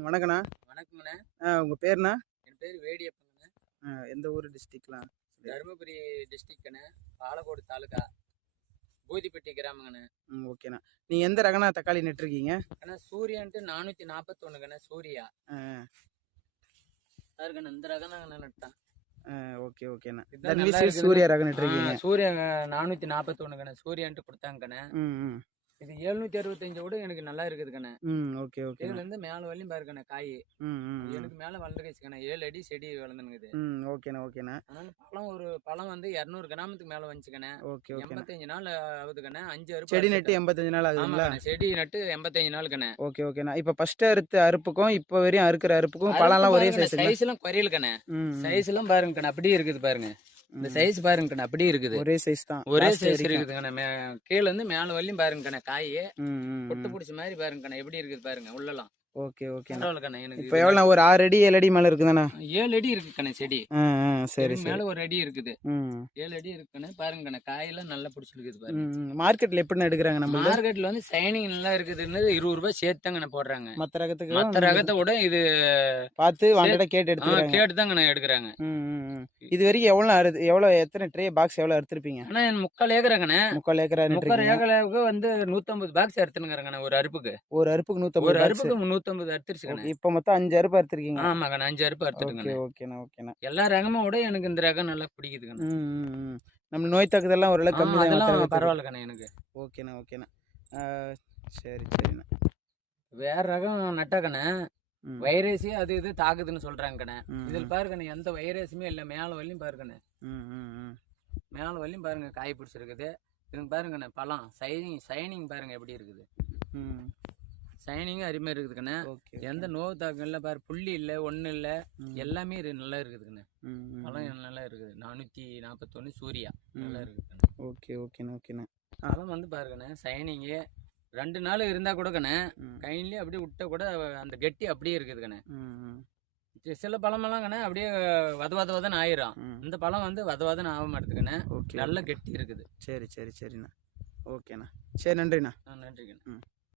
வணக்கண்ணா. வணக்கங்கண்ணே. உங்க பேருண்ணா? என் பேர் வேடியப்பங்கண்ணே. எந்த ஊர் டிஸ்ட்ரிக்ட்லாம்? தருமபுரி டிஸ்ட்ரிக்ட்ண்ணே. பாலக்கோடு தாலுகா, பூதிப்பட்டி கிராமங்கண்ணே. ஓகேண்ணா. நீங்க எந்த ரகண்ணா தக்காளி நட்டுருக்கீங்க? அண்ணா சூர்யான்ட்டு 441ங்கண்ணே. சூர்யா இருக்குண்ணே. இந்த ரகம் தாங்கண்ணே நட்டான். ஓகே ஓகேண்ணா. சூர்யா ரகம் நட்டுருக்கீங்க? சூர்யா 441ங்கண்ணே. சூர்யான்ட்டு கொடுத்தாங்கண்ணே. இது 765 விட எனக்கு நல்லா இருக்குதுக்கண்ணே. Okay okay. இதுல இருந்து மேல வரையும் பாருக்கண்ணே காய். எனக்கு மேல வளர்ந்துருச்சுக்கண்ணே. 7 அடி செடி வளர்ந்துனுக்குது. ஓகேண்ணா ஓகேண்ணா. அதனால பழம் வந்து 200 கிராமத்துக்கு மேல வந்துச்சுக்கண்ணே. Okay okay. 85 நாள் ஆகுதுக்கண்ணே. 5 அறுப்பு. செடி நட்டு 85 நாள் ஆகுதுங்களா? செடி நட்டு 85 நாளுக்கண்ணே. ஓகே ஓகேண்ணா. இப்ப ஃபர்ஸ்ட் அறுத்த அறுப்புக்கும் இப்ப வரையும் அறுக்கிற அறுப்புக்கும் பழம்லாம் ஒரே சைஸ்? சைஸ் எல்லாம் குறையலுக்கண்ணே. சைஸ் எல்லாம் பாருங்கண்ணே அப்படியே இருக்குது பாருங்க. இந்த சைஸ் பாருங்கண்ணே அப்படியே இருக்குது. ஒரே சைஸ் தான். ஒரே சைஸ் இருக்குதுங்கண்ணே. கீழ இருந்து மேல வரையும் பாருங்கண்ணே காய். பொட்டு பிடிச்ச மாதிரி பாருங்கண்ணே எப்படி இருக்குது பாருங்க உள்ளலாம். Okay okay. எனக்கு இப்ப எவ்வளவு ஒரு 6 அடி 7 அடி மேல இருக்குதானே? 7 அடி இருக்குண்ணே செடி. சரி மேல ஒரு அடி இருக்குது. 7 அடி இருக்குண்ணே. பாருங்கண்ணே காயெல்லாம் நல்லா பிடிச்சிருக்குது பாருங்க. மார்க்கெட்ல எப்படி எடுக்கிறாங்க? நம்ம மார்க்கெட்ல வந்து சைனிங் நல்லா இருக்குதுன்னு 20 ரூபாய் சேர்த்தாங்கண்ணே போடுறாங்க. மத்த ரகத்தை விட இது பார்த்து வாங்கிட்ட கேட்டு கேட்டுதாங்கண்ணே எடுக்கிறாங்க. இது வரைக்கும் எவ்வளவு எத்தனை ட்ரே பாக்ஸ் எவ்வளவு எடுத்திருப்பீங்க? ஆனா 3/4 ஏக்கராங்கண்ணே. 3/4 ஏக்கராவுக்கு வந்து 150 பாக்ஸ் எடுத்துனுங்கிறாங்கண்ணே ஒரு அறுப்புக்கு. ஒரு அறுப்புக்கு 150 அறுத்துருச்சுக்கண்ணே. இப்ப மொத்தம் 5 அறுப்பு எடுத்திருக்கீங்க? ஆமாங்கண்ணே 5 அறுப்பு எடுத்துருக்கேன். ஓகேண்ணா ஓகேண்ணா. எல்லா ரகமும் விட எனக்கு இந்த ரகம் நல்லா பிடிக்குதுங்கண்ணே. நம்ம நோய் தாக்குதெல்லாம் ஓரளவு கம்மி தான். பரவாயில்லக்கண்ணே எனக்கு. ஓகேண்ணா ஓகேண்ணா. சரி சரிண்ணா. வேற ரகம் நட்டாக்கண்ணே வைரஸ் அது இது தாக்குதுன்னு சொல்றாங்கண்ணே. இதுல பாருங்கண்ணே எந்த வைரஸுமே இல்லை. மேல வரையும் பாருங்கண்ணே. மேல வரையும் பாருங்க காய் பிடிச்சிருக்குது. இதுங்க பாருங்கண்ணே பழம் சைனிங் பாருங்க எப்படி இருக்குது. சைனிங்கும் அருமையாக இருக்குதுக்கண்ணே. எந்த நோவு தாக்கம் இல்லை பாரு. புள்ளி இல்லை ஒன்றும் இல்லை. எல்லாமே நல்லா இருக்குதுக்கண்ணே. பழம் நல்லா இருக்குது. 441 சூர்யா நல்லா இருக்குதுண்ணே. ஓகே ஓகேண்ணா ஓகேண்ணா. பழம் வந்து பாருங்கண்ணே சைனிங்கு 2 நாள் இருந்தால் கூடக்கண்ணே கையிலே அப்படியே விட்ட கூட அந்த கெட்டி அப்படியே இருக்குதுக்கண்ணே. சில பழமெல்லாம்ண்ணே அப்படியே வதன்னு ஆயிரும். இந்த பழம் வந்து வதன்னு ஆக மாட்டேதுக்கண்ணே. நல்ல கெட்டி இருக்குது. சரி சரி சரிண்ணா. ஓகேண்ணா. சரி நன்றிண்ணா. நன்றிங்கண்ணா.